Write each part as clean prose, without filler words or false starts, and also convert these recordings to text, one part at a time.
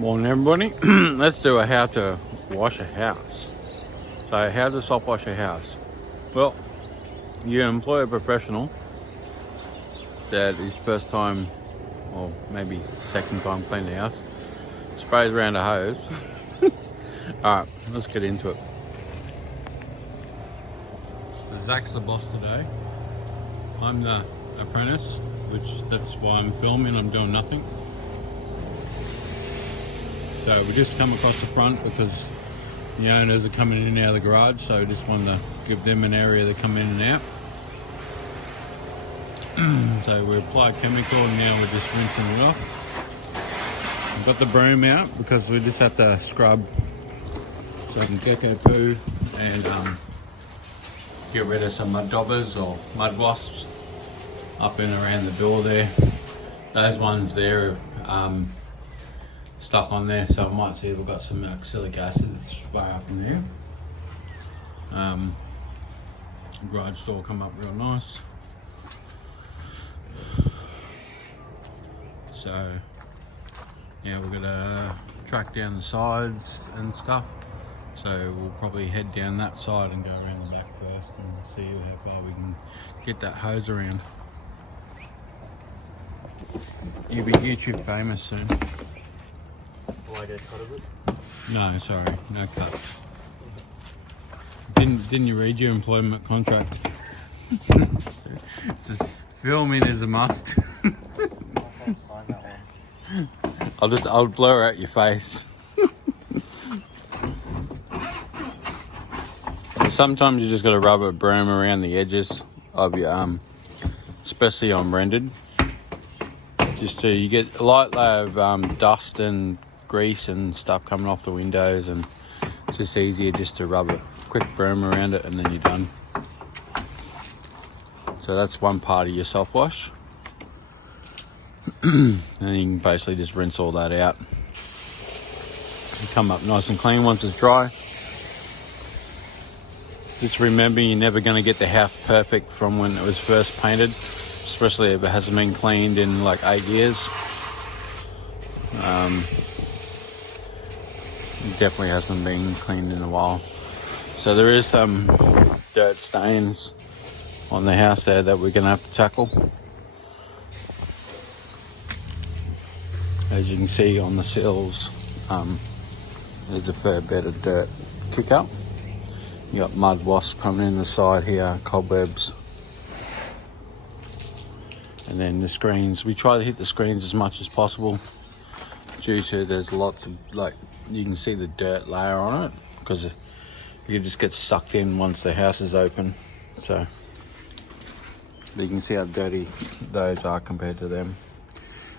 Morning everybody. Let's do a how to wash a house. So how to soft wash a house? Well, you employ a professional that is first time or maybe second time cleaning the house, sprays around a hose. Alright, let's get into it. So Zach's the boss today. I'm the apprentice, which that's why I'm filming, I'm doing nothing. So we just come across the front because the owners are coming in and out of the garage, so we just wanted to give them an area to come in and out. So we applied chemical and now we're just rinsing it off. I've got the broom out because we just have to scrub some gecko poo and get rid of some mud daubers or mud wasps up and around the door there. Those ones there stuck on there, so I might see if we've got some oxalic acid spray up in there. Garage door come up real nice. So yeah, we're gonna track down the sides and stuff. So we'll probably head down that side and go around the back first and see how far we can get that hose around. You'll be YouTube famous soon. Will I get a cut of it? No, sorry, no cut. Didn't you read your employment contract? It says filming is a must. I can't sign that one. I'll blur out your face. Sometimes you just got to rub a broom around the edges of your especially on rendered. Just you get a light layer of dust and grease and stuff coming off the windows, and it's just easier just to rub a quick broom around it and then you're done. So that's one part of your soft wash. And you can basically just rinse all that out. You come up nice and clean once it's dry. Just remember, you're never going to get the house perfect from when it was first painted, especially if it hasn't been cleaned in like 8 years. It definitely hasn't been cleaned in a while. So there is some dirt stains on the house there that we're going to have to tackle. As you can see on the sills, there's a fair bit of dirt kick up. You got mud wasps coming in the side here, cobwebs. And then the screens, we try to hit the screens as much as possible due to there's lots of, like, you can see the dirt layer on it because you just get sucked in once the house is open. So you can see how dirty those are compared to them.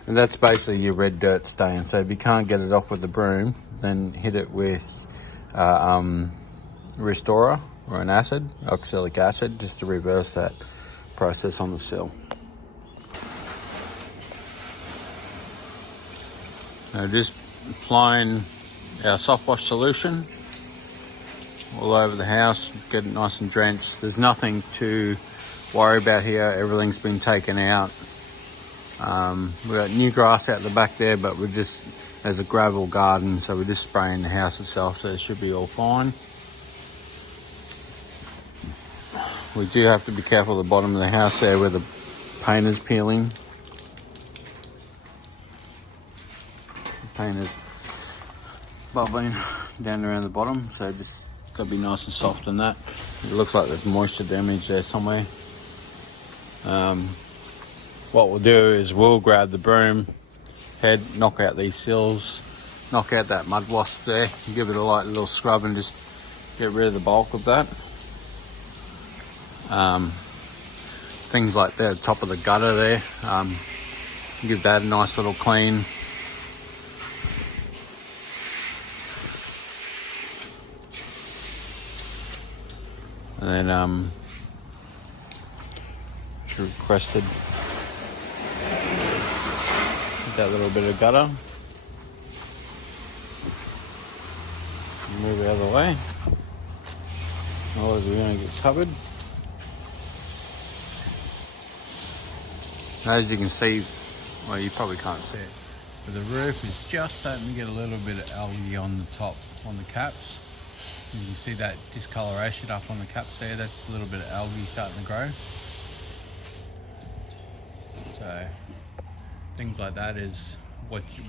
And that's basically your red dirt stain. So if you can't get it off with the broom, then hit it with Restorer or an acid, oxalic acid, just to reverse that process on the sill. Now just applying our soft wash solution all over the house, get it nice and drenched. There's nothing to worry about here, everything's been taken out. We've got new grass out the back there, but we're just, there's a gravel garden, so we're just spraying the house itself, so it should be all fine. We do have to be careful at the bottom of the house there where the paint is peeling. The paint is bubbling down around the bottom, so just got to be nice and soft on that. It looks like there's moisture damage there somewhere. What we'll do is we'll grab the broom head, knock out these sills, knock out that mud wasp there, give it a light little scrub and just get rid of the bulk of that. Things like the top of the gutter there, give that a nice little clean. And then she requested that little bit of gutter. Move it out of the way. Otherwise we're going to get covered. As you can see, well, you probably can't see it. But the roof is just starting to get a little bit of algae on the top, on the caps. You can see that discoloration up on the caps there. That's a little bit of algae starting to grow. So things like that is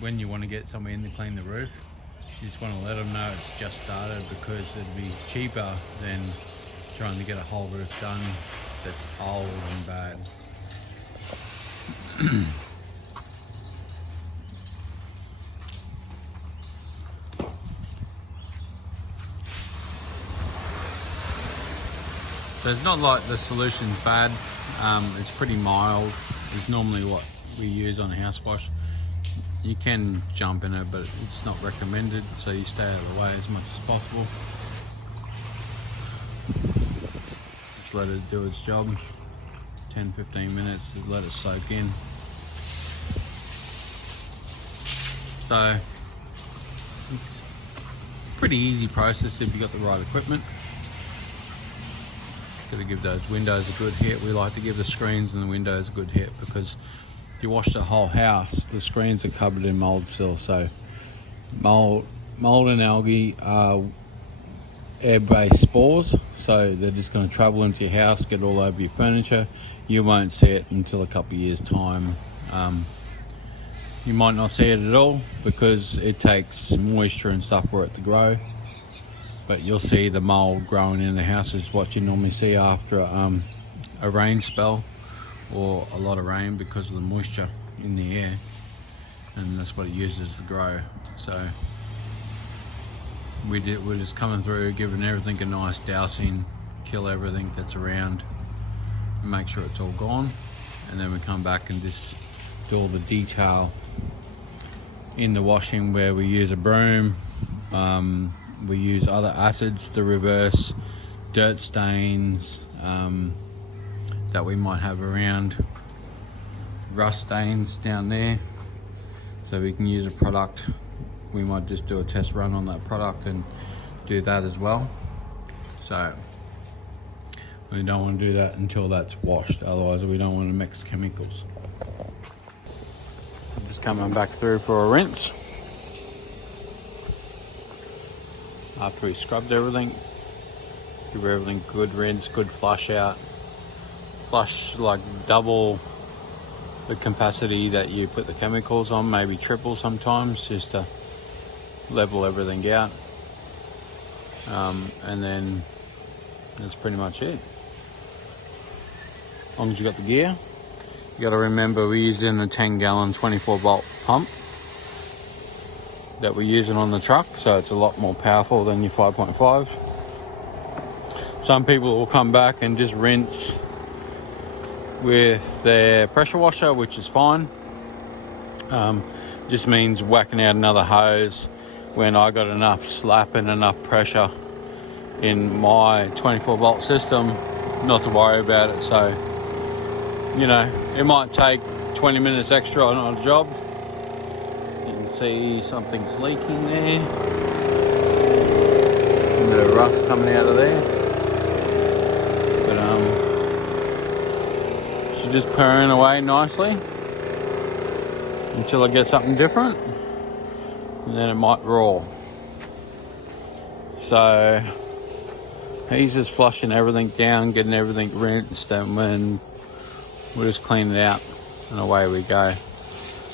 when you want to get someone in to clean the roof, you just want to let them know it's just started, because it'd be cheaper than trying to get a whole roof done that's old and bad. So it's not like the solution's bad. It's pretty mild. It's normally what we use on a house wash. You can jump in it, but it's not recommended, so you stay out of the way as much as possible. Just let it do its job. 10-15 minutes, let it soak in. So it's a pretty easy process if you've got the right equipment. Got to give those windows a good hit. We like to give the screens and the windows a good hit, because if you wash the whole house, the screens are covered in mold still. So mold and algae are air-based spores, so they're just going to travel into your house, get all over your furniture. You won't see it until a couple of years' time. You might not see it at all, because it takes moisture and stuff for it to grow. But you'll see the mold growing in the house is what you normally see after a rain spell or a lot of rain, because of the moisture in the air, and that's what it uses to grow. So we're just coming through, giving everything a nice dousing, kill everything that's around, and make sure it's all gone, and then we come back and just do all the detail in the washing, where we use a broom. We use other acids to reverse dirt stains that we might have around, rust stains down there. So we can use a product. We might just do a test run on that product and do that as well. So we don't want to do that until that's washed, otherwise we don't want to mix chemicals. I'm just coming back through for a rinse. After we scrubbed everything, give everything good rinse, good flush out. Flush like double the capacity that you put the chemicals on, maybe triple sometimes, just to level everything out. And then that's pretty much it. As long as you got the gear. You got to remember we're using a 10-gallon 24-volt pump that we're using on the truck, so it's a lot more powerful than your 5.5. Some people will come back and just rinse with their pressure washer, which is fine. Just means whacking out another hose when I got enough slap and enough pressure in my 24-volt system not to worry about it. So, you know, it might take 20 minutes extra on a job. You can see something's leaking there. A bit of rust coming out of there. But she's just purring away nicely until I get something different, and then it might roar. So he's just flushing everything down, getting everything rinsed, and when we'll just clean it out and away we go.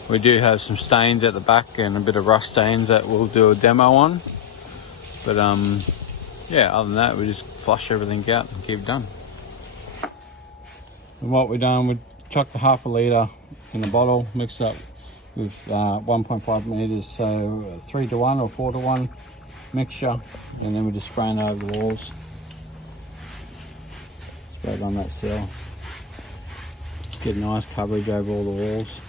We do have some stains at the back and a bit of rust stains that we'll do a demo on. But yeah, other than that, we just flush everything out and keep done. And what we've done, we chucked a half a litre in a bottle, mixed up with 1.5 metres, so 3-to-1 or 4-to-1 mixture, and then we just spray it over the walls. Spray it on that sill. Get nice coverage over all the walls.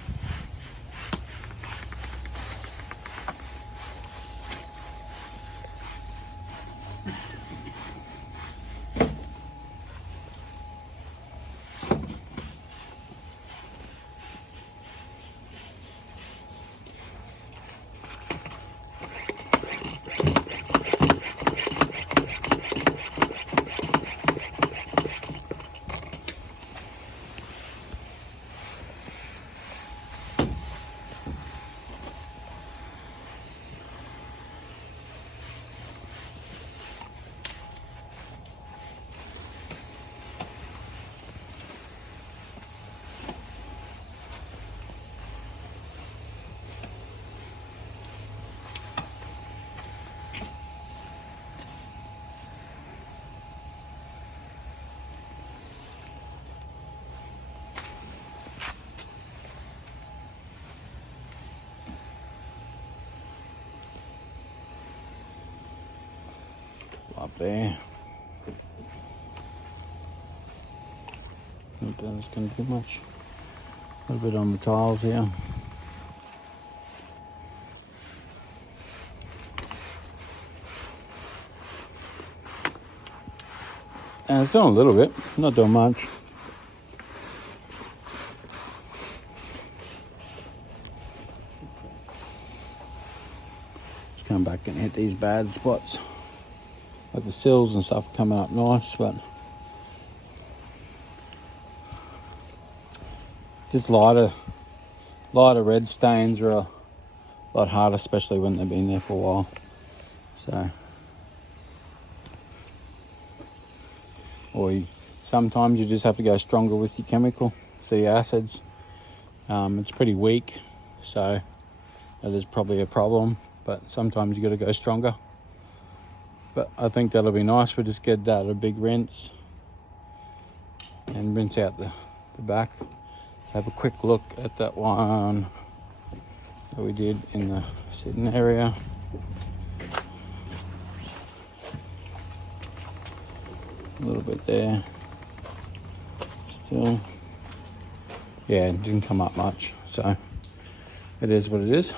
there. Not that it's going to do much. A little bit on the tiles here. And it's doing a little bit, not doing much. Just come back and hit these bad spots. Like the sills and stuff coming up nice, but just lighter red stains are a lot harder, especially when they've been there for a while. So, sometimes you just have to go stronger with your chemical, so your acids. It's pretty weak, so that is probably a problem, but sometimes you got to go stronger. But I think that'll be nice. We'll just get that a big rinse and rinse out the back. Have a quick look at that one that we did in the sitting area. A little bit there. Still, yeah, it didn't come up much, so it is what it is.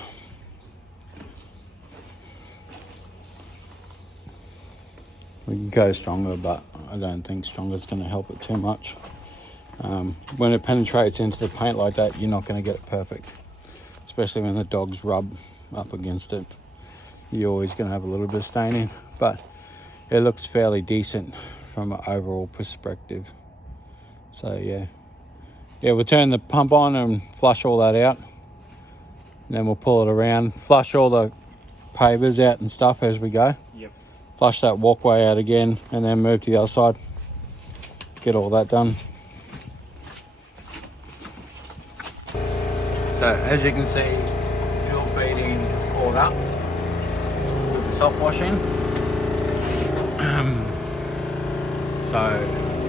We can go stronger, but I don't think stronger is going to help it too much. When it penetrates into the paint like that, you're not going to get it perfect, especially when the dogs rub up against it. You're always going to have a little bit of staining, but it looks fairly decent from an overall perspective. So yeah, we'll turn the pump on and flush all that out, and then we'll pull it around, flush all the pavers out and stuff as we go. Yep. Flush that walkway out again, and then move to the other side, get all that done. So as you can see, fuel feeding poured up with the soft washing. So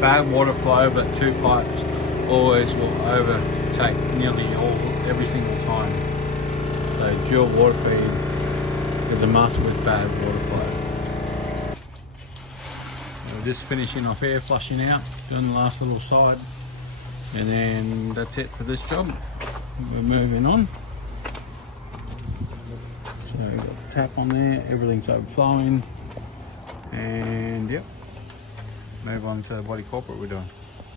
bad water flow, but two pipes always will overtake nearly every single time. So dual water feed is a must with bad water flow. We're just finishing off here, flushing out, doing the last little side, and then that's it for this job. We're moving on. So we've got the tap on there, everything's overflowing, and yep, move on to what corporate we're doing.